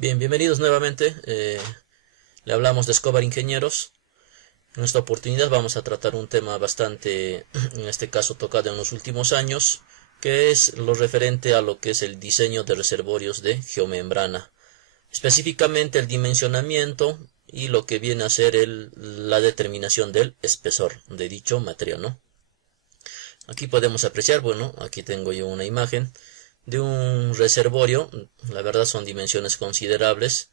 Bien, bienvenidos nuevamente. Le hablamos de Escobar Ingenieros. En esta oportunidad vamos a tratar un tema bastante, en este caso tocado en los últimos años, que es lo referente a lo que es el diseño de reservorios de geomembrana. Específicamente el dimensionamiento y lo que viene a ser la determinación del espesor de dicho material, ¿no? Aquí podemos apreciar, bueno, aquí tengo yo una imagen de un reservorio. La verdad son dimensiones considerables.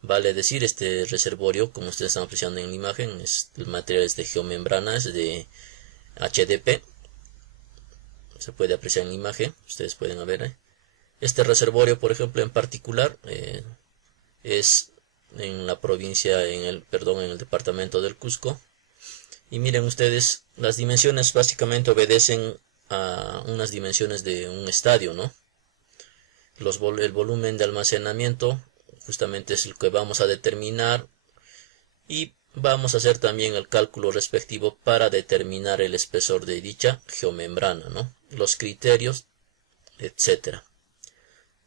Vale decir, este reservorio, como ustedes están apreciando en la imagen, el material es de geomembrana, es de HDP. Se puede apreciar en la imagen, ustedes pueden ver. Este reservorio, por ejemplo, en particular, es en la provincia, en el departamento del Cusco. Y miren ustedes, las dimensiones básicamente obedecen a unas dimensiones de un estadio, ¿no? El volumen de almacenamiento justamente es el que vamos a determinar, y vamos a hacer también el cálculo respectivo para determinar el espesor de dicha geomembrana, ¿no? Los criterios, etcétera.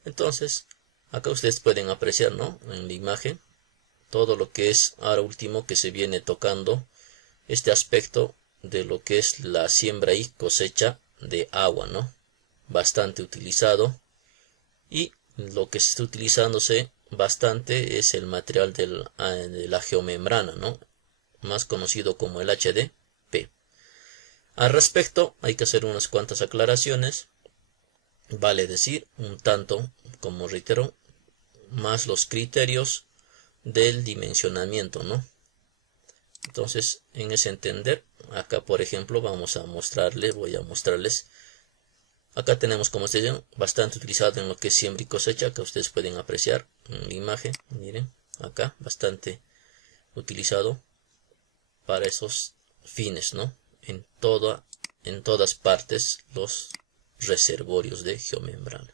Entonces, acá ustedes pueden apreciar, ¿no?, en la imagen, todo lo que es ahora último que se viene tocando, este aspecto de lo que es la siembra y cosecha de agua, ¿no? Bastante utilizado. Y lo que se está utilizándose bastante es el material de la geomembrana, ¿no?, más conocido como el HDP. Al respecto hay que hacer unas cuantas aclaraciones. Vale decir, un tanto, como reitero, más los criterios del dimensionamiento, ¿no? Entonces, en ese entender, acá por ejemplo voy a mostrarles. Acá tenemos, como ustedes ven, bastante utilizado en lo que es siembra y cosecha. Acá ustedes pueden apreciar en la imagen, miren, acá bastante utilizado para esos fines, ¿no? En todas partes los reservorios de geomembrana.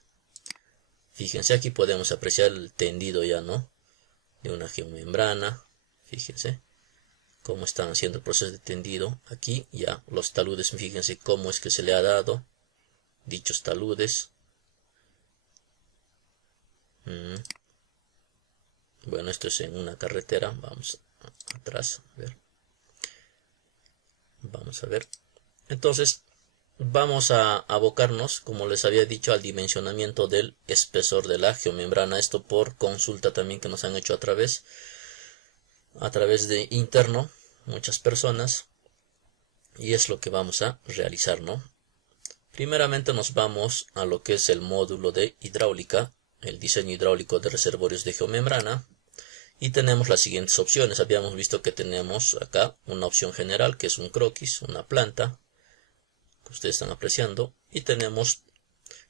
Fíjense, aquí podemos apreciar el tendido ya, ¿no?, de una geomembrana. Fíjense cómo están haciendo el proceso de tendido. Aquí ya los taludes, fíjense cómo es que se le ha dado dichos taludes. Bueno, esto es en una carretera. Vamos atrás a ver. Vamos a ver. Entonces vamos a abocarnos, como les había dicho, al dimensionamiento del espesor de la geomembrana. Esto por consulta también que nos han hecho a través de interno muchas personas, y es lo que vamos a realizar, ¿no? Primeramente nos vamos a lo que es el módulo de hidráulica, el diseño hidráulico de reservorios de geomembrana, y tenemos las siguientes opciones. Habíamos visto que tenemos acá una opción general, que es un croquis, una planta, que ustedes están apreciando, y tenemos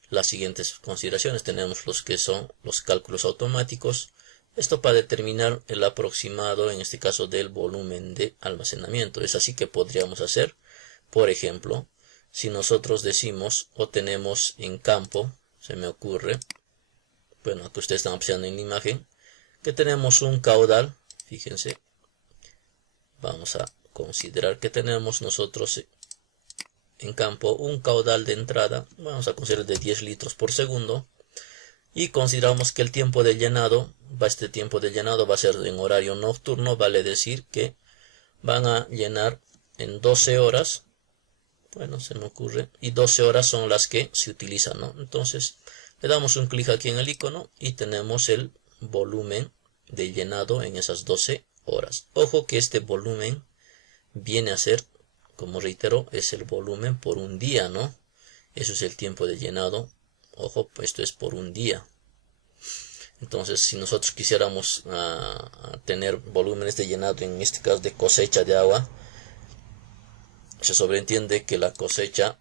las siguientes consideraciones. Tenemos los que son los cálculos automáticos, esto para determinar el aproximado, en este caso, del volumen de almacenamiento. Es así que podríamos hacer, por ejemplo, si nosotros decimos o tenemos en campo, se me ocurre, bueno, aquí ustedes están apreciando en la imagen, que tenemos un caudal. Fíjense, vamos a considerar que tenemos nosotros en campo un caudal de entrada, vamos a considerar de 10 litros por segundo, y consideramos que el tiempo de llenado, este tiempo de llenado va a ser en horario nocturno. Vale decir que van a llenar en 12 horas, bueno, se me ocurre, y 12 horas son las que se utilizan, ¿no? Entonces le damos un clic aquí en el icono y tenemos el volumen de llenado en esas 12 horas. Ojo que este volumen viene a ser, como reitero, es el volumen por un día, ¿no? Eso es el tiempo de llenado. Ojo, pues esto es por un día. Entonces, si nosotros quisiéramos tener volúmenes de llenado, en este caso de cosecha de agua, se sobreentiende que la cosecha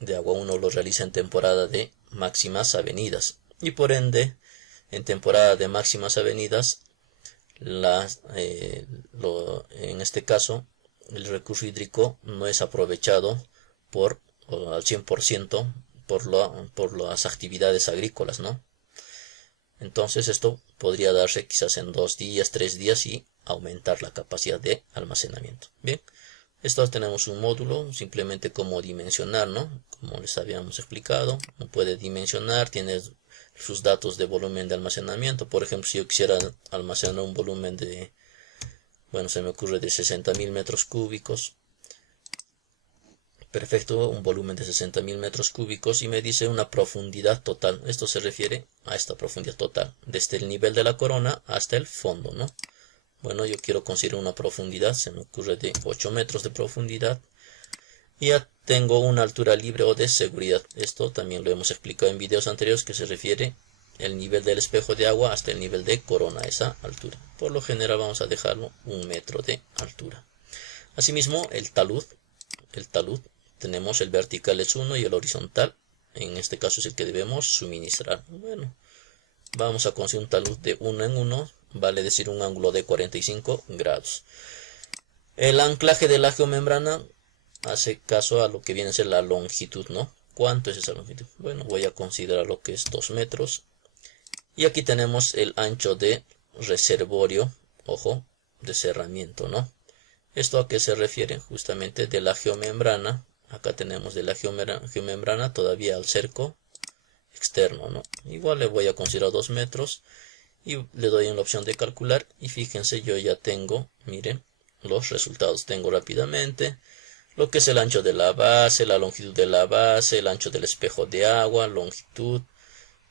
de agua uno lo realiza en temporada de máximas avenidas, y por ende en temporada de máximas avenidas en este caso el recurso hídrico no es aprovechado al 100% por las actividades agrícolas, ¿no? Entonces esto podría darse quizás en 2 días, 3 días, y aumentar la capacidad de almacenamiento. Bien, esto tenemos un módulo, simplemente como dimensionar, ¿no? Como les habíamos explicado, uno puede dimensionar, tiene sus datos de volumen de almacenamiento. Por ejemplo, si yo quisiera almacenar un volumen de, bueno, se me ocurre de 60.000 metros cúbicos. Perfecto, un volumen de 60.000 metros cúbicos y me dice una profundidad total. Esto se refiere a esta profundidad total, desde el nivel de la corona hasta el fondo, ¿no? Bueno, yo quiero conseguir una profundidad, se me ocurre de 8 metros de profundidad. Y ya tengo una altura libre o de seguridad. Esto también lo hemos explicado en videos anteriores, que se refiere el nivel del espejo de agua hasta el nivel de corona, esa altura. Por lo general vamos a dejarlo 1 metro de altura. Asimismo, el talud, tenemos el vertical es 1 y el horizontal, en este caso es el que debemos suministrar. Bueno, vamos a conseguir un talud de 1 en 1, vale decir un ángulo de 45 grados. El anclaje de la geomembrana hace caso a lo que viene a ser la longitud, ¿no? ¿Cuánto es esa longitud? Bueno, voy a considerar lo que es 2 metros. Y aquí tenemos el ancho de reservorio, ojo, de cerramiento, ¿no? ¿Esto a qué se refiere? Justamente de la geomembrana. Acá tenemos de la geomembrana todavía al cerco externo, ¿no? Igual le voy a considerar 2 metros y le doy en la opción de calcular. Y fíjense, yo ya tengo, miren, los resultados. Tengo rápidamente lo que es el ancho de la base, la longitud de la base, el ancho del espejo de agua, longitud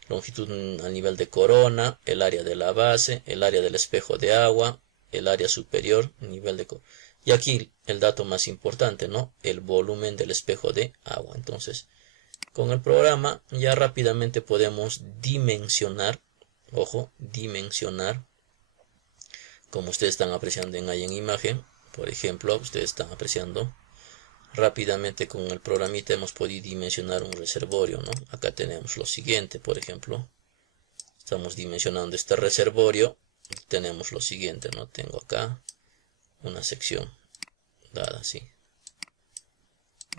a nivel de corona, el área de la base, el área del espejo de agua, el área superior, nivel de corona. Y aquí el dato más importante, ¿no? El volumen del espejo de agua. Entonces, con el programa ya rápidamente podemos dimensionar, ojo, dimensionar, como ustedes están apreciando ahí en imagen. Por ejemplo, ustedes están apreciando rápidamente con el programita hemos podido dimensionar un reservorio, ¿no? Acá tenemos lo siguiente, por ejemplo, estamos dimensionando este reservorio, tenemos lo siguiente, ¿no? Tengo acá una sección dada así.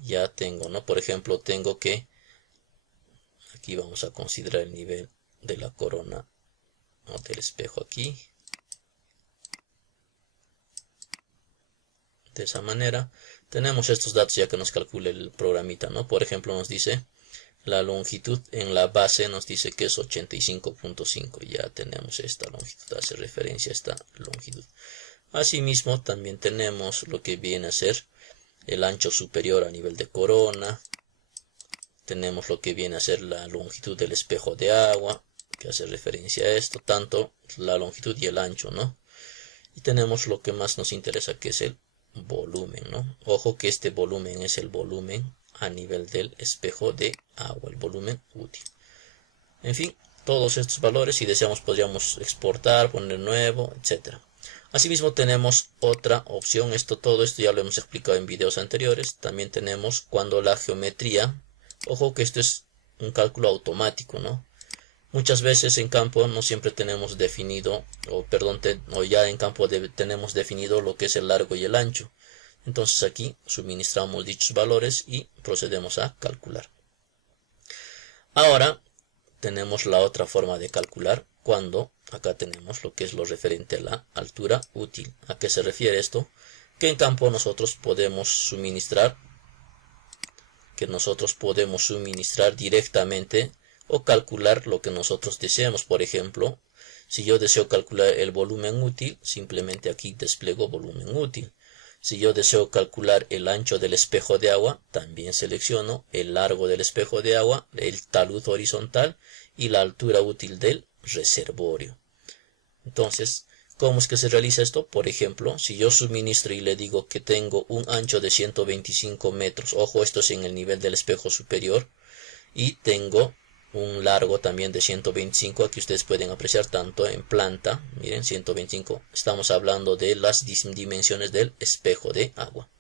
Ya tengo, ¿no? Por ejemplo, tengo que, aquí vamos a considerar el nivel de la corona, ¿no? Del espejo aquí. De esa manera tenemos estos datos ya que nos calcula el programita, ¿no? Por ejemplo, nos dice la longitud en la base, nos dice que es 85.5. Ya tenemos esta longitud, hace referencia a esta longitud. Asimismo, también tenemos lo que viene a ser el ancho superior a nivel de corona. Tenemos lo que viene a ser la longitud del espejo de agua, que hace referencia a esto, tanto la longitud y el ancho, ¿no? Y tenemos lo que más nos interesa, que es el volumen, ¿no? Ojo que este volumen es el volumen a nivel del espejo de agua, el volumen útil. En fin, todos estos valores, si deseamos, podríamos exportar, poner nuevo, etc. Asimismo tenemos otra opción, todo esto ya lo hemos explicado en videos anteriores. También tenemos cuando la geometría, ojo que esto es un cálculo automático, ¿no? Muchas veces en campo no siempre tenemos definido, o ya en campo tenemos definido lo que es el largo y el ancho. Entonces aquí suministramos dichos valores y procedemos a calcular. Ahora tenemos la otra forma de calcular cuando acá tenemos lo que es lo referente a la altura útil. ¿A qué se refiere esto? Que en campo nosotros podemos suministrar directamente o calcular lo que nosotros deseemos. Por ejemplo, si yo deseo calcular el volumen útil, simplemente aquí despliego volumen útil. Si yo deseo calcular el ancho del espejo de agua, también selecciono el largo del espejo de agua, el talud horizontal y la altura útil del reservorio. Entonces, ¿cómo es que se realiza esto? Por ejemplo, si yo suministro y le digo que tengo un ancho de 125 metros, ojo, esto es en el nivel del espejo superior, y tengo un largo también de 125, aquí ustedes pueden apreciar tanto en planta, miren, 125, estamos hablando de las dimensiones del espejo de agua.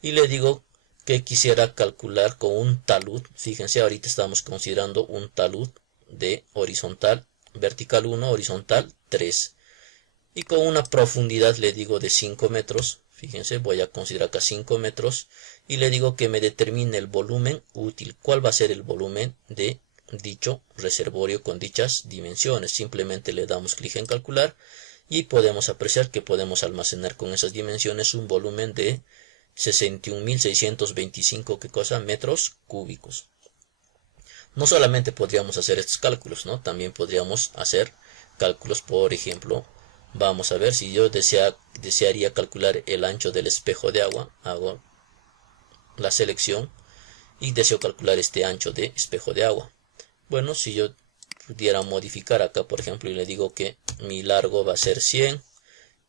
Y le digo que quisiera calcular con un talud, fíjense, ahorita estamos considerando un talud de horizontal, vertical 1, horizontal 3. Y con una profundidad le digo de 5 metros, fíjense, voy a considerar acá 5 metros, y le digo que me determine el volumen útil. ¿Cuál va a ser el volumen de dicho reservorio con dichas dimensiones? Simplemente le damos clic en calcular y podemos apreciar que podemos almacenar con esas dimensiones un volumen de 61.625 metros cúbicos. No solamente podríamos hacer estos cálculos, ¿no? También podríamos hacer cálculos, por ejemplo, vamos a ver si yo desearía calcular el ancho del espejo de agua, hago la selección y deseo calcular este ancho de espejo de agua. Bueno, si yo pudiera modificar acá, por ejemplo, y le digo que mi largo va a ser 100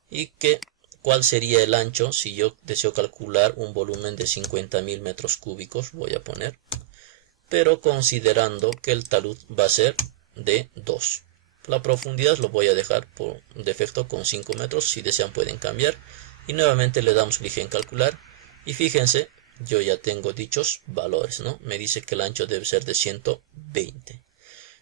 y que cuál sería el ancho si yo deseo calcular un volumen de 50.000 metros cúbicos, voy a poner, pero considerando que el talud va a ser de 2. La profundidad lo voy a dejar por defecto con 5 metros, si desean pueden cambiar. Y nuevamente le damos clic en calcular. Y fíjense, yo ya tengo dichos valores, ¿no? Me dice que el ancho debe ser de 120.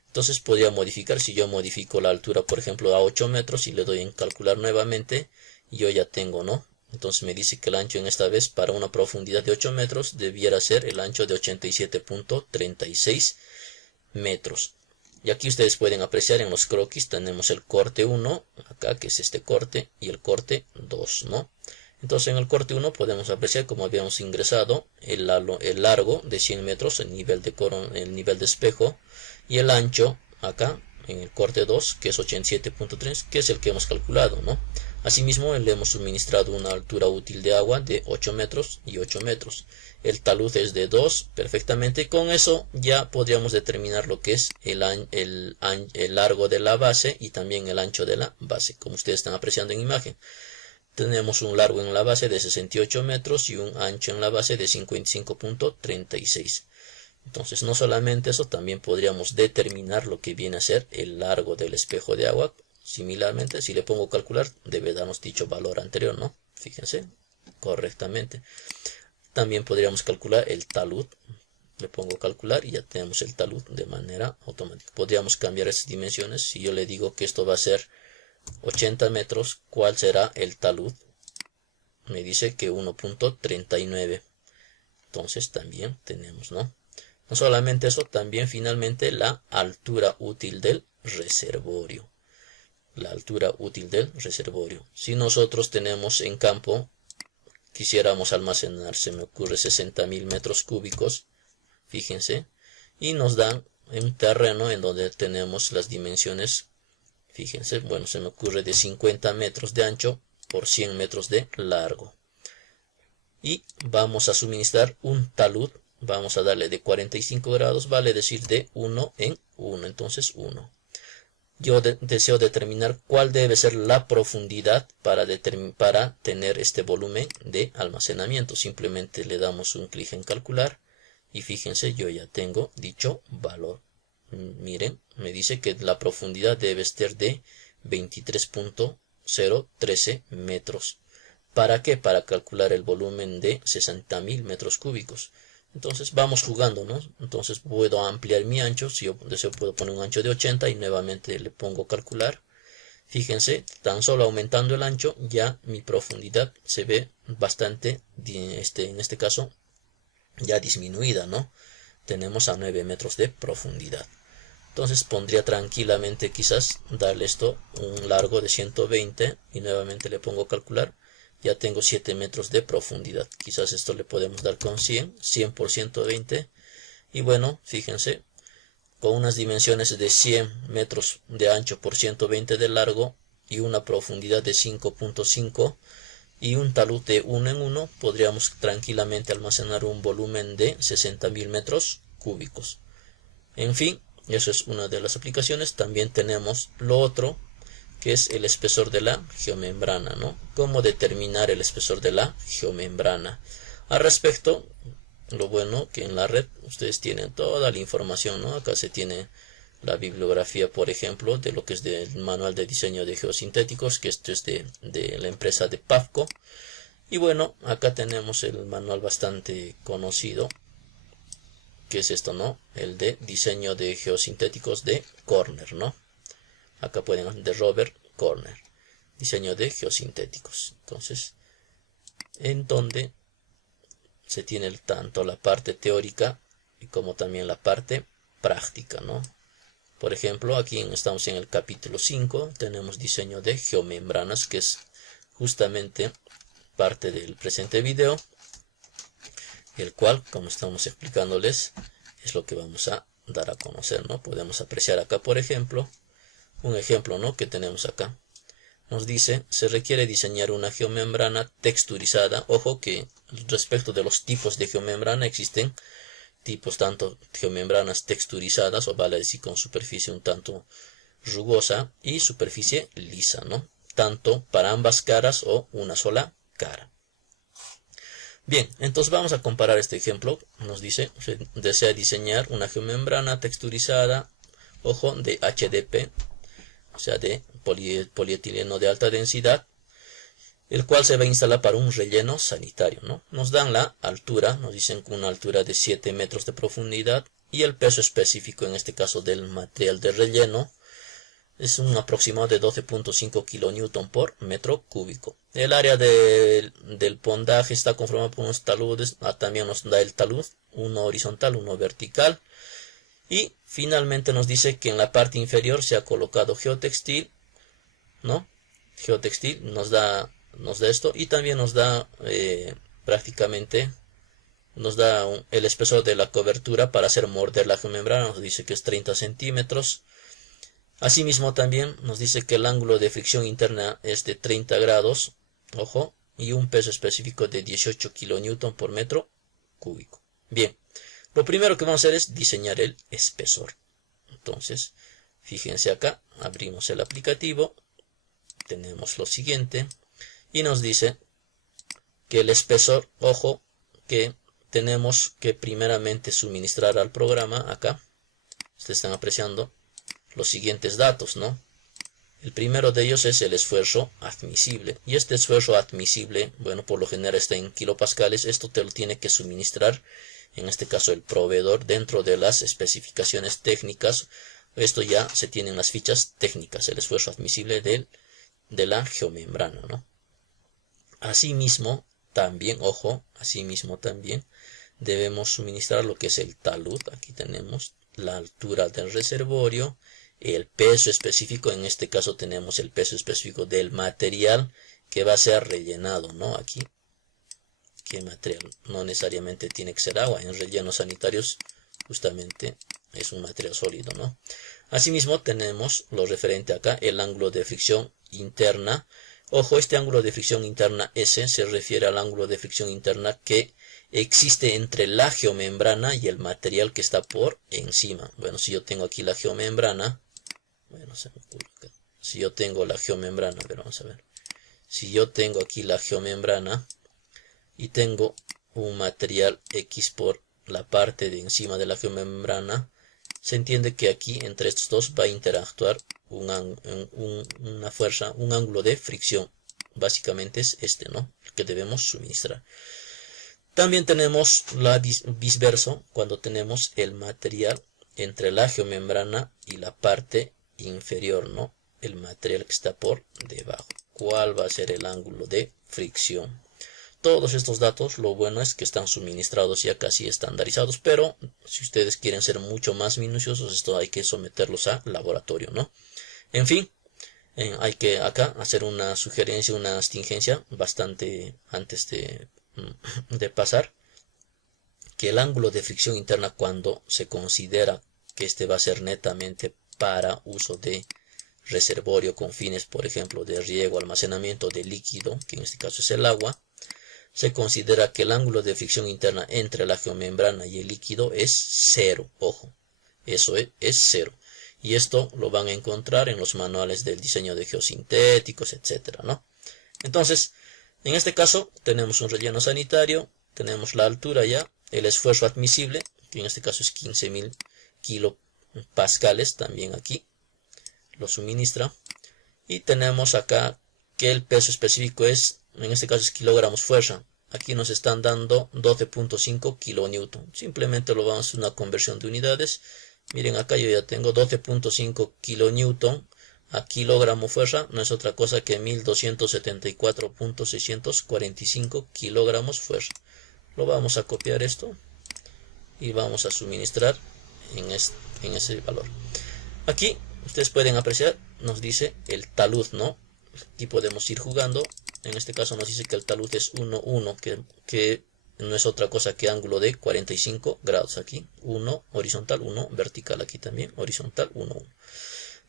Entonces podría modificar, si yo modifico la altura, por ejemplo, a 8 metros y le doy en calcular nuevamente, yo ya tengo, ¿no? Entonces me dice que el ancho en esta vez para una profundidad de 8 metros debiera ser el ancho de 87.36 metros. Y aquí ustedes pueden apreciar en los croquis tenemos el corte 1, acá que es este corte, y el corte 2, ¿no? Entonces en el corte 1 podemos apreciar como habíamos ingresado el largo de 100 metros, el nivel de espejo, y el ancho acá en el corte 2, que es 87.3, que es el que hemos calculado, ¿no? Asimismo, le hemos suministrado una altura útil de agua de 8 metros y 8 metros. El talud es de 2 perfectamente. Y con eso ya podríamos determinar lo que es el largo de la base y también el ancho de la base, como ustedes están apreciando en imagen. Tenemos un largo en la base de 68 metros y un ancho en la base de 55.36. Entonces, no solamente eso, también podríamos determinar lo que viene a ser el largo del espejo de agua. Similarmente, si le pongo calcular, debe darnos dicho valor anterior, ¿no? Fíjense, correctamente. También podríamos calcular el talud. Le pongo calcular y ya tenemos el talud de manera automática. Podríamos cambiar esas dimensiones. Si yo le digo que esto va a ser 80 metros, ¿cuál será el talud? Me dice que 1.39. Entonces también tenemos, ¿no? No solamente eso, también finalmente la altura útil del reservorio. La altura útil del reservorio. Si nosotros tenemos en campo, quisiéramos almacenar, se me ocurre 60.000 metros cúbicos, fíjense, y nos dan un terreno en donde tenemos las dimensiones, fíjense, bueno, se me ocurre de 50 metros de ancho por 100 metros de largo. Y vamos a suministrar un talud, vamos a darle de 45 grados, vale decir de 1 en 1, entonces 1. Yo deseo determinar cuál debe ser la profundidad para tener este volumen de almacenamiento. Simplemente le damos un clic en calcular y fíjense, yo ya tengo dicho valor. Miren, me dice que la profundidad debe ser de 23.013 metros. ¿Para qué? Para calcular el volumen de 60.000 metros cúbicos. Entonces vamos jugando, ¿no? Entonces puedo ampliar mi ancho. Si yo deseo puedo poner un ancho de 80 y nuevamente le pongo calcular. Fíjense, tan solo aumentando el ancho ya mi profundidad se ve bastante, en este caso, ya disminuida, ¿no? Tenemos a 9 metros de profundidad. Entonces pondría tranquilamente quizás darle esto un largo de 120 y nuevamente le pongo calcular. Ya tengo 7 metros de profundidad. Quizás esto le podemos dar con 100 por 120. Y bueno, fíjense, con unas dimensiones de 100 metros de ancho por 120 de largo y una profundidad de 5.5 y un talud de 1 en 1, podríamos tranquilamente almacenar un volumen de 60.000 metros cúbicos. En fin, eso es una de las aplicaciones. También tenemos lo otro, que es el espesor de la geomembrana, ¿no? ¿Cómo determinar el espesor de la geomembrana? Al respecto, lo bueno que en la red ustedes tienen toda la información, ¿no? Acá se tiene la bibliografía, por ejemplo, de lo que es del manual de diseño de geosintéticos, que esto es de la empresa de Pavco. Y bueno, acá tenemos el manual bastante conocido, que es esto, ¿no? El de diseño de geosintéticos de Corner, ¿no? Acá pueden ver de Robert Corner, diseño de geosintéticos. Entonces, en donde se tiene tanto la parte teórica como también la parte práctica, ¿no? Por ejemplo, aquí estamos en el capítulo 5, tenemos diseño de geomembranas, que es justamente parte del presente video, el cual, como estamos explicándoles, es lo que vamos a dar a conocer, ¿no? Podemos apreciar acá, por ejemplo, un ejemplo, ¿no?, que tenemos acá. Nos dice, se requiere diseñar una geomembrana texturizada. Ojo que respecto de los tipos de geomembrana existen tipos tanto geomembranas texturizadas, o vale decir con superficie un tanto rugosa y superficie lisa, ¿no? Tanto para ambas caras o una sola cara. Bien, entonces vamos a comparar este ejemplo. Nos dice, se desea diseñar una geomembrana texturizada, ojo, de HDP, o sea, de polietileno de alta densidad, el cual se va a instalar para un relleno sanitario, ¿no? Nos dan la altura, nos dicen con una altura de 7 metros de profundidad, y el peso específico, en este caso del material de relleno, es un aproximado de 12.5 kN por metro cúbico. El área del pondaje está conformado por unos taludes, también nos da el talud, uno horizontal, uno vertical. Y finalmente nos dice que en la parte inferior se ha colocado geotextil, ¿no? Geotextil nos da esto, y también nos da prácticamente el espesor de la cobertura para hacer morder la geomembrana. Nos dice que es 30 centímetros. Asimismo también nos dice que el ángulo de fricción interna es de 30 grados, ojo, y un peso específico de 18 kN por metro cúbico. Bien, lo primero que vamos a hacer es diseñar el espesor. Entonces, fíjense acá, abrimos el aplicativo, tenemos lo siguiente, y nos dice que el espesor, ojo, que tenemos que primeramente suministrar al programa acá. Ustedes están apreciando los siguientes datos, ¿no? El primero de ellos es el esfuerzo admisible. Y este esfuerzo admisible, bueno, por lo general está en kilopascales. Esto te lo tiene que suministrar, en este caso, el proveedor dentro de las especificaciones técnicas. Esto ya se tiene en las fichas técnicas, el esfuerzo admisible de la geomembrana, ¿no? Asimismo, también, ojo, asimismo también debemos suministrar lo que es el talud. Aquí tenemos la altura del reservorio, el peso específico. En este caso tenemos el peso específico del material que va a ser rellenado, ¿no? Aquí, ¿qué material? No necesariamente tiene que ser agua. En rellenos sanitarios justamente es un material sólido, ¿no? Asimismo tenemos lo referente acá, el ángulo de fricción interna. Ojo, este ángulo de fricción interna S se refiere al ángulo de fricción interna que existe entre la geomembrana y el material que está por encima. Bueno, si yo tengo aquí la geomembrana, bueno, se me ocurre acá. Si yo tengo la geomembrana, a ver, vamos a ver. Si yo tengo aquí la geomembrana y tengo un material X por la parte de encima de la geomembrana, se entiende que aquí entre estos dos va a interactuar una fuerza, un ángulo de fricción. Básicamente es este, ¿no? El que debemos suministrar. También tenemos la viceverso, cuando tenemos el material entre la geomembrana y la parte inferior, ¿no? El material que está por debajo. ¿Cuál va a ser el ángulo de fricción? Todos estos datos, lo bueno es que están suministrados ya casi estandarizados, pero si ustedes quieren ser mucho más minuciosos, esto hay que someterlos a laboratorio, ¿no? En fin, hay que acá hacer una sugerencia, una astringencia bastante antes de pasar, que el ángulo de fricción interna, cuando se considera que este va a ser netamente para uso de reservorio con fines, por ejemplo, de riego, almacenamiento de líquido, que en este caso es el agua, se considera que el ángulo de fricción interna entre la geomembrana y el líquido es 0. Ojo, eso es 0. Y esto lo van a encontrar en los manuales del diseño de geosintéticos, etcétera, ¿no? Entonces, en este caso tenemos un relleno sanitario, tenemos la altura ya, el esfuerzo admisible, que en este caso es 15.000 kilopascales, también aquí lo suministra. Y tenemos acá que el peso específico es, en este caso es kilogramos fuerza. Aquí nos están dando 12.5 kilonewton. Simplemente lo vamos a hacer una conversión de unidades. Miren, acá yo ya tengo 12.5 kilonewton a kilogramo fuerza. No es otra cosa que 1274.645 kilogramos fuerza. Lo vamos a copiar esto y vamos a suministrar en ese valor. Aquí ustedes pueden apreciar, nos dice el talud, ¿no? Aquí podemos ir jugando. En este caso nos dice que el talud es 1,1, que no es otra cosa que ángulo de 45 grados aquí, 1 horizontal, 1 vertical, aquí también horizontal, 1, 1.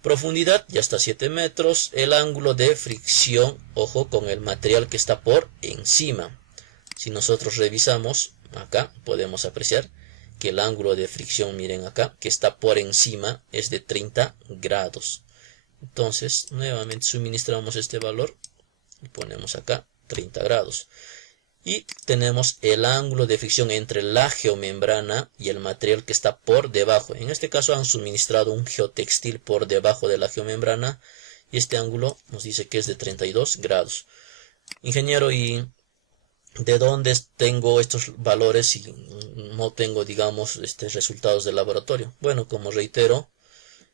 Profundidad ya está 7 metros, el ángulo de fricción, ojo, con el material que está por encima. Si nosotros revisamos acá, podemos apreciar que el ángulo de fricción, miren acá, que está por encima es de 30 grados. Entonces, nuevamente suministramos este valor y ponemos acá 30 grados. Y tenemos el ángulo de fricción entre la geomembrana y el material que está por debajo. En este caso han suministrado un geotextil por debajo de la geomembrana y este ángulo nos dice que es de 32 grados. Ingeniero, ¿y de dónde tengo estos valores si no tengo, digamos, resultados del laboratorio? Bueno, como reitero,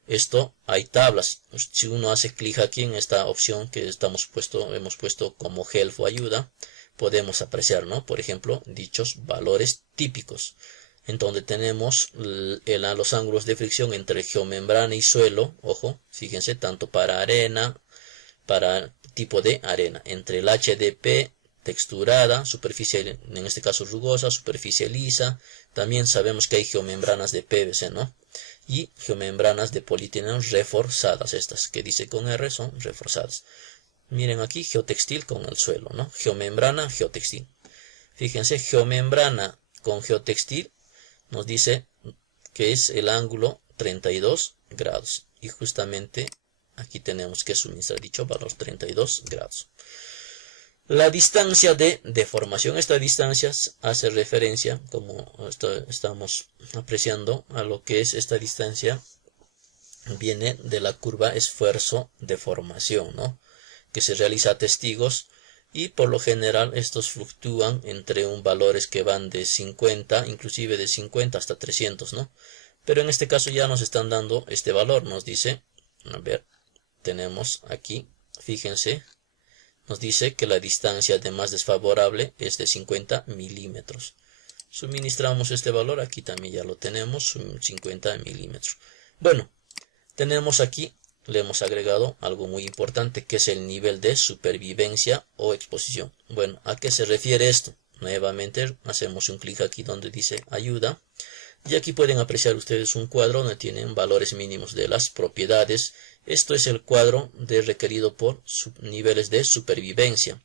esto hay tablas. Si uno hace clic aquí en esta opción que hemos puesto como help o ayuda, podemos apreciar, ¿no? Por ejemplo, dichos valores típicos, en donde tenemos los ángulos de fricción entre geomembrana y suelo, ojo, fíjense, tanto para arena, para tipo de arena, entre el HDP, texturada, superficie, en este caso rugosa, superficie lisa, también sabemos que hay geomembranas de PVC, ¿no? Y geomembranas de polietileno reforzadas, estas que dice con R son reforzadas. Miren aquí, geotextil con el suelo, ¿no? Geomembrana, geotextil. Fíjense, geomembrana con geotextil nos dice que es el ángulo 32 grados. Y justamente aquí tenemos que suministrar dicho valor 32 grados. La distancia de deformación. Esta distancia hace referencia, como estamos apreciando, a lo que es esta distancia. Viene de la curva esfuerzo-deformación, ¿no? Que se realiza a testigos y por lo general estos fluctúan entre valores que van de 50, inclusive de 50 hasta 300, ¿no? Pero en este caso ya nos están dando este valor, nos dice, a ver, tenemos aquí, fíjense, nos dice que la distancia de más desfavorable es de 50 milímetros. Suministramos este valor, aquí también ya lo tenemos, 50 milímetros. Bueno, tenemos aquí, le hemos agregado algo muy importante que es el nivel de supervivencia o exposición. Bueno, ¿a qué se refiere esto? Nuevamente hacemos un clic aquí donde dice ayuda y aquí pueden apreciar ustedes un cuadro donde tienen valores mínimos de las propiedades. Esto es el cuadro requerido por niveles de supervivencia.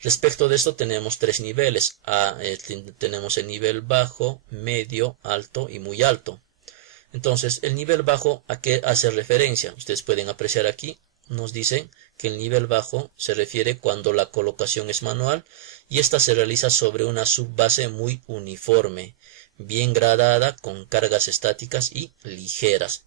Respecto de esto tenemos tres niveles. Tenemos el nivel bajo, medio, alto y muy alto. Entonces, el nivel bajo, ¿a qué hace referencia? Ustedes pueden apreciar aquí, nos dicen que el nivel bajo se refiere cuando la colocación es manual y esta se realiza sobre una subbase muy uniforme, bien gradada, con cargas estáticas y ligeras,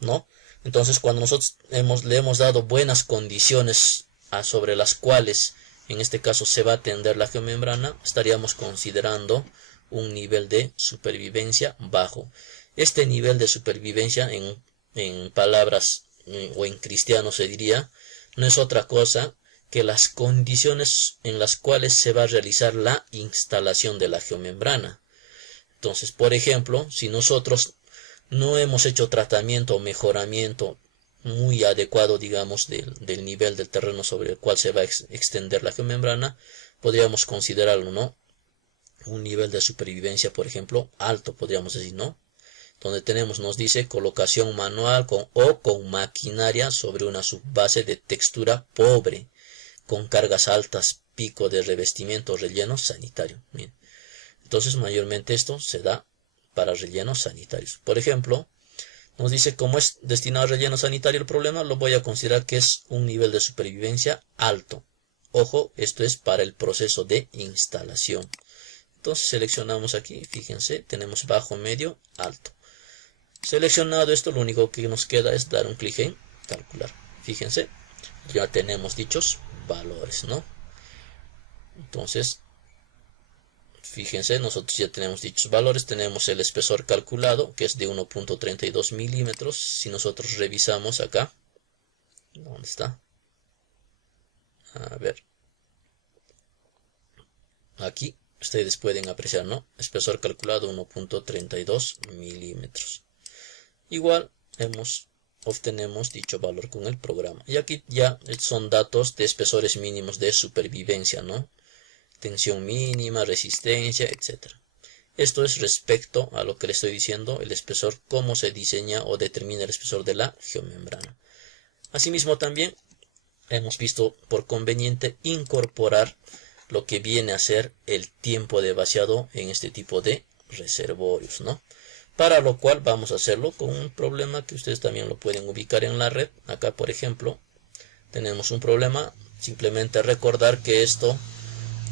¿no? Entonces, cuando nosotros le hemos dado buenas condiciones sobre las cuales, en este caso, se va a tender la geomembrana, estaríamos considerando un nivel de supervivencia bajo. Este nivel de supervivencia, en palabras o en cristiano se diría, no es otra cosa que las condiciones en las cuales se va a realizar la instalación de la geomembrana. Entonces, por ejemplo, si nosotros no hemos hecho tratamiento o mejoramiento muy adecuado, digamos, del nivel del terreno sobre el cual se va a extender la geomembrana, podríamos considerarlo, ¿no? Un nivel de supervivencia, por ejemplo, alto, podríamos decir, ¿no? Donde tenemos, nos dice, colocación manual o con maquinaria sobre una subbase de textura pobre, con cargas altas, pico de revestimiento, relleno sanitario. Bien. Entonces, mayormente esto se da para rellenos sanitarios. Por ejemplo, nos dice, como es destinado a relleno sanitario el problema, lo voy a considerar que es un nivel de supervivencia alto. Ojo, esto es para el proceso de instalación. Entonces seleccionamos aquí, fíjense, tenemos bajo, medio, alto. Seleccionado esto, lo único que nos queda es dar un clic en calcular. Fíjense, ya tenemos dichos valores, ¿no? Entonces, fíjense, nosotros ya tenemos dichos valores. Tenemos el espesor calculado, que es de 1.32 milímetros. Si nosotros revisamos acá, ¿dónde está? A ver. Aquí ustedes pueden apreciar, ¿no? Espesor calculado 1.32 milímetros. Igual obtenemos dicho valor con el programa. Y aquí ya son datos de espesores mínimos de supervivencia, ¿no? tensión mínima, resistencia, etc. Esto es respecto a lo que le estoy diciendo, el espesor, cómo se diseña o determina el espesor de la geomembrana. Asimismo también hemos visto por conveniente incorporar lo que viene a ser el tiempo de vaciado en este tipo de reservorios, ¿no? Para lo cual vamos a hacerlo con un problema que ustedes también lo pueden ubicar en la red. Acá, por ejemplo, tenemos un problema. Simplemente recordar que esto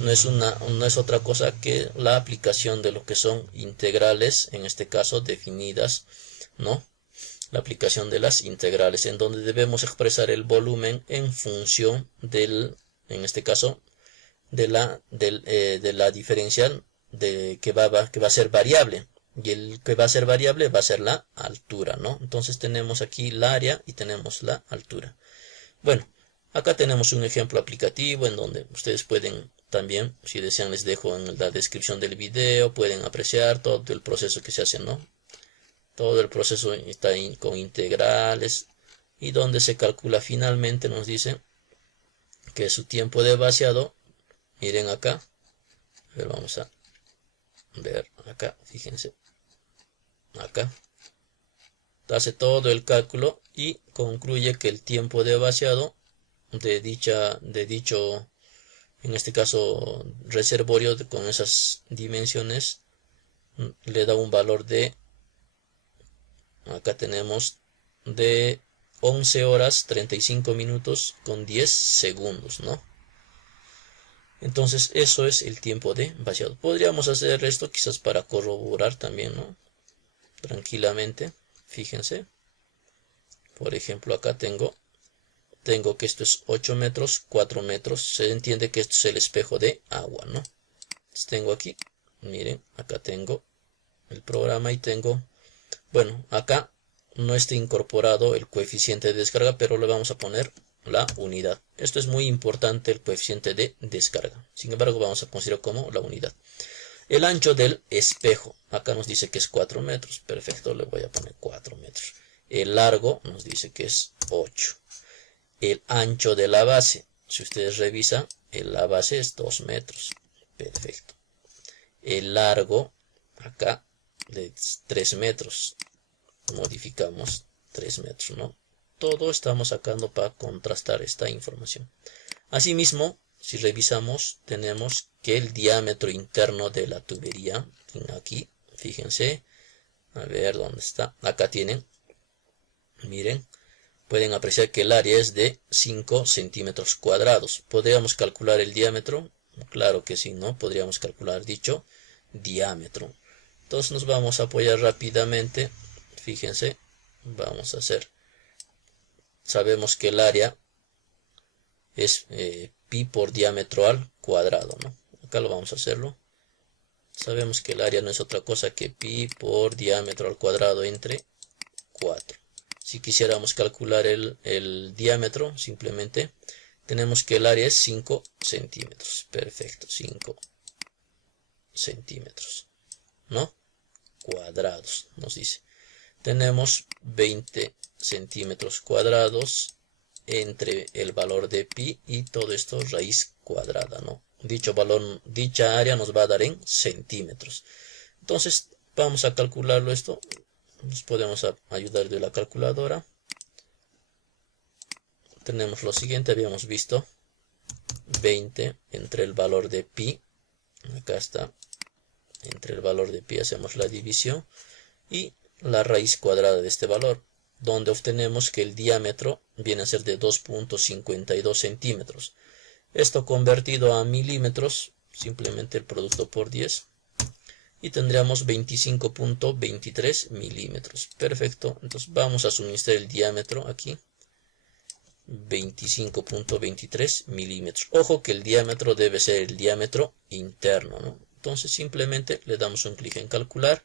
no es otra cosa que la aplicación de lo que son integrales, en este caso definidas, ¿no? La aplicación de las integrales, en donde debemos expresar el volumen en función del, en este caso, de la diferencial que va a ser variable. Y el que va a ser variable va a ser la altura, ¿no? Entonces tenemos aquí el área y tenemos la altura. Bueno, acá tenemos un ejemplo aplicativo en donde ustedes pueden también, si desean, les dejo en la descripción del video, pueden apreciar todo el proceso que se hace, ¿no? Todo el proceso está con integrales y donde se calcula finalmente, nos dice que su tiempo de vaciado, miren acá, a ver, vamos a ver acá, fíjense, acá, hace todo el cálculo y concluye que el tiempo de vaciado de dicho, en este caso, reservorio con esas dimensiones, le da un valor de, acá tenemos, de 11 horas 35 minutos con 10 segundos, ¿no? Entonces eso es el tiempo de vaciado. Podríamos hacer esto quizás para corroborar también, ¿no? Tranquilamente, fíjense. Por ejemplo, acá tengo que esto es 8 metros, 4 metros. Se entiende que esto es el espejo de agua, ¿no? Entonces tengo aquí, miren, acá tengo el programa y tengo, bueno, acá no está incorporado el coeficiente de descarga, pero le vamos a poner la unidad. Esto es muy importante, el coeficiente de descarga. Sin embargo, vamos a considerar como la unidad. El ancho del espejo, acá nos dice que es 4 metros. Perfecto, le voy a poner 4 metros. El largo nos dice que es 8. El ancho de la base, si ustedes revisan, la base es 2 metros. Perfecto. El largo, acá, de 3 metros. Modificamos 3 metros, ¿no? Todo estamos sacando para contrastar esta información. Asimismo, si revisamos, tenemos que el diámetro interno de la tubería, aquí, fíjense, a ver dónde está, acá tienen, miren, pueden apreciar que el área es de 5 centímetros cuadrados. ¿Podríamos calcular el diámetro? Claro que sí, ¿no? Podríamos calcular dicho diámetro. Entonces nos vamos a apoyar rápidamente, fíjense, vamos a hacer, sabemos que el área es pi por diámetro al cuadrado, ¿no? Acá lo vamos a hacerlo. Sabemos que el área no es otra cosa que pi por diámetro al cuadrado entre 4. Si quisiéramos calcular el diámetro, simplemente tenemos que el área es 5 centímetros. Perfecto, 5 centímetros, ¿no? Cuadrados, nos dice. Tenemos 20 centímetros cuadrados entre el valor de pi y todo esto raíz cuadrada, ¿no? Dicho valor, dicha área nos va a dar en centímetros. Entonces vamos a calcularlo esto. Nos podemos ayudar de la calculadora. Tenemos lo siguiente, habíamos visto 20 entre el valor de pi. Acá está. Entre el valor de pi hacemos la división y la raíz cuadrada de este valor, donde obtenemos que el diámetro viene a ser de 2.52 centímetros. Esto convertido a milímetros, simplemente el producto por 10, y tendríamos 25.23 milímetros. Perfecto, entonces vamos a suministrar el diámetro aquí, 25.23 milímetros. Ojo que el diámetro debe ser el diámetro interno, ¿no? Entonces simplemente le damos un clic en calcular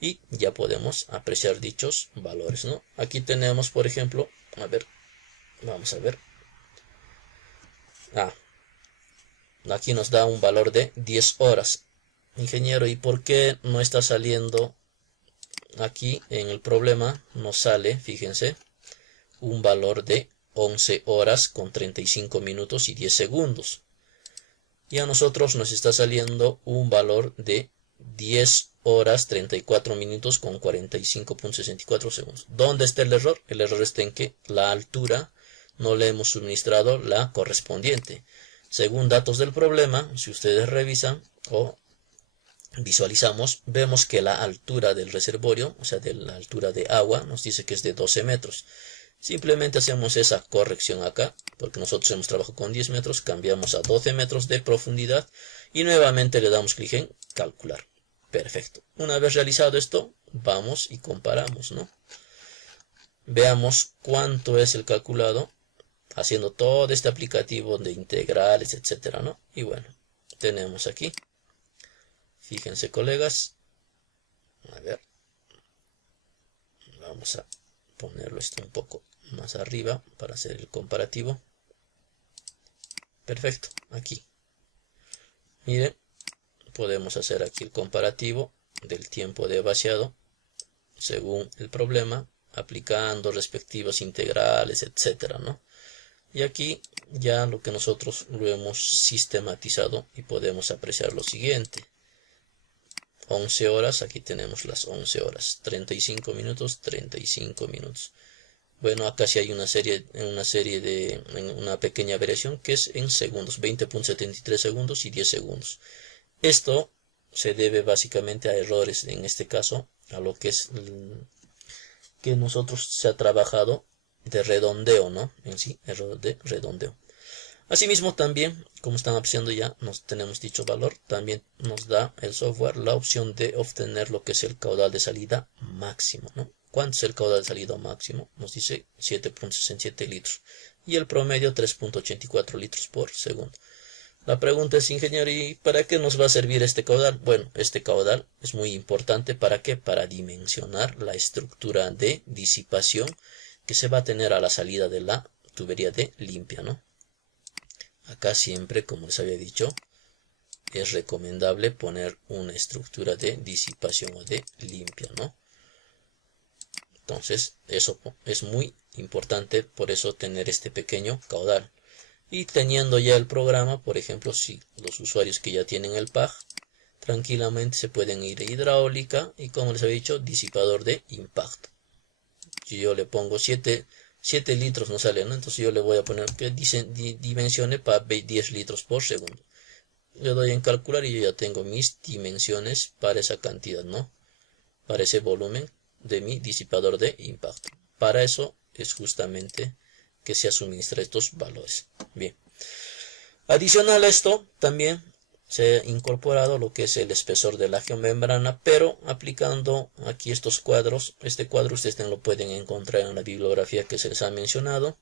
y ya podemos apreciar dichos valores, ¿no? Aquí tenemos, por ejemplo, a ver, vamos a ver. Aquí nos da un valor de 10 horas. Ingeniero, ¿y por qué no está saliendo aquí en el problema? Nos sale, fíjense, un valor de 11 horas con 35 minutos y 10 segundos. y a nosotros nos está saliendo un valor de 10 horas 34 minutos con 45.64 segundos. ¿Dónde está el error? El error está en que la altura no le hemos suministrado la correspondiente. Según datos del problema, si ustedes revisan o visualizamos, vemos que la altura del reservorio, o sea, de la altura de agua, nos dice que es de 12 metros. Simplemente hacemos esa corrección acá, porque nosotros hemos trabajado con 10 metros, cambiamos a 12 metros de profundidad y nuevamente le damos clic en calcular. Perfecto. Una vez realizado esto, vamos y comparamos, ¿no? Veamos cuánto es el calculado, haciendo todo este aplicativo de integrales, etcétera, ¿no? Y bueno, tenemos aquí. Fíjense, colegas. A ver. Vamos a ponerlo esto un poco más arriba para hacer el comparativo. Perfecto, aquí. Miren, podemos hacer aquí el comparativo del tiempo de vaciado según el problema, aplicando respectivos integrales, etcétera, ¿no? Y aquí ya lo que nosotros lo hemos sistematizado y podemos apreciar lo siguiente. 11 horas, aquí tenemos las 11 horas, 35 minutos, 35 minutos. Bueno, acá sí hay una pequeña variación que es en segundos, 20.73 segundos y 10 segundos. Esto se debe básicamente a errores, en este caso, a lo que es que nosotros se ha trabajado de redondeo, ¿no? En sí, error de redondeo. Asimismo también, como están apreciando ya, nos tenemos dicho valor, también nos da el software la opción de obtener lo que es el caudal de salida máximo, ¿no? ¿Cuánto es el caudal de salida máximo? Nos dice 7.67 litros y el promedio 3.84 litros por segundo. La pregunta es, ingeniero, ¿y para qué nos va a servir este caudal? Bueno, este caudal es muy importante. ¿Para qué? Para dimensionar la estructura de disipación que se va a tener a la salida de la tubería de limpia, ¿no? Acá siempre, como les había dicho, es recomendable poner una estructura de disipación o de limpia, ¿no? Entonces, eso es muy importante, por eso tener este pequeño caudal. Y teniendo ya el programa, por ejemplo, si los usuarios que ya tienen el PAG, tranquilamente se pueden ir a hidráulica y, como les había dicho, disipador de impacto. Si yo le pongo 7 litros no sale, ¿no? Entonces yo le voy a poner que dimensione para 10 litros por segundo. Le doy en calcular y yo ya tengo mis dimensiones para esa cantidad, ¿no? Para ese volumen de mi disipador de impacto. Para eso es justamente que se suministra estos valores. Bien. Adicional a esto, también se ha incorporado lo que es el espesor de la geomembrana, pero aplicando aquí estos cuadros. Este cuadro ustedes lo pueden encontrar en la bibliografía que se les ha mencionado,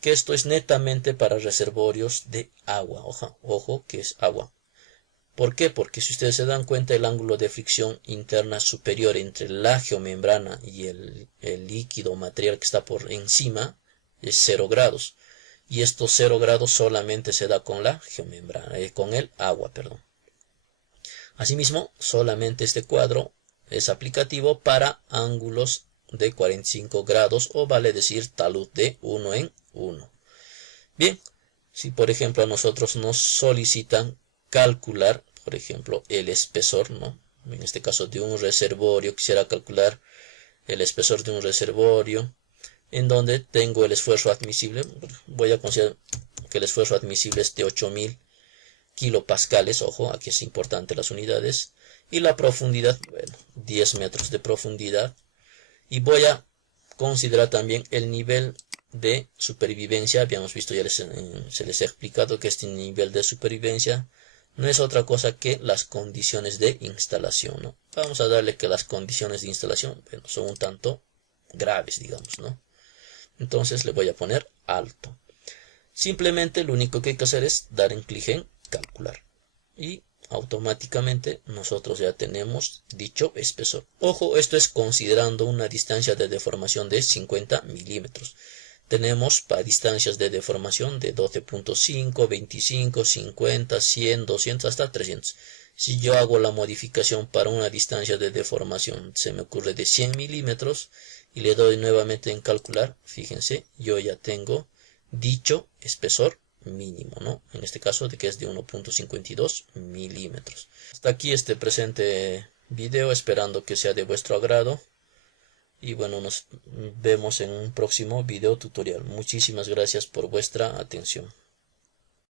que esto es netamente para reservorios de agua. Ojo que es agua. ¿Por qué? Porque si ustedes se dan cuenta, el ángulo de fricción interna superior entre la geomembrana y el líquido material que está por encima es 0 grados. Y estos 0 grados solamente se da con la geomembrana, con el agua, perdón. Asimismo, solamente este cuadro es aplicativo para ángulos de 45 grados o vale decir talud de 1 en 1. Bien, si por ejemplo a nosotros nos solicitan calcular, por ejemplo, el espesor, ¿no? En este caso de un reservorio, quisiera calcular el espesor de un reservorio, en donde tengo el esfuerzo admisible. Voy a considerar que el esfuerzo admisible es de 8000 kilopascales, ojo, aquí es importante las unidades, y la profundidad, bueno, 10 metros de profundidad, y voy a considerar también el nivel de supervivencia. Habíamos visto, ya se les ha explicado que este nivel de supervivencia no es otra cosa que las condiciones de instalación, ¿no? Vamos a darle que las condiciones de instalación, bueno, son un tanto graves, digamos, ¿no? Entonces le voy a poner alto. Simplemente lo único que hay que hacer es dar en clic en calcular y automáticamente nosotros ya tenemos dicho espesor. Ojo, esto es considerando una distancia de deformación de 50 milímetros. Tenemos para distancias de deformación de 12.5, 25, 50, 100, 200 hasta 300. Si yo hago la modificación para una distancia de deformación, se me ocurre de 100 milímetros y le doy nuevamente en calcular, fíjense, yo ya tengo dicho espesor mínimo, ¿no? En este caso de que es de 1.52 milímetros. Hasta aquí este presente video, esperando que sea de vuestro agrado. Y bueno, nos vemos en un próximo video tutorial. Muchísimas gracias por vuestra atención.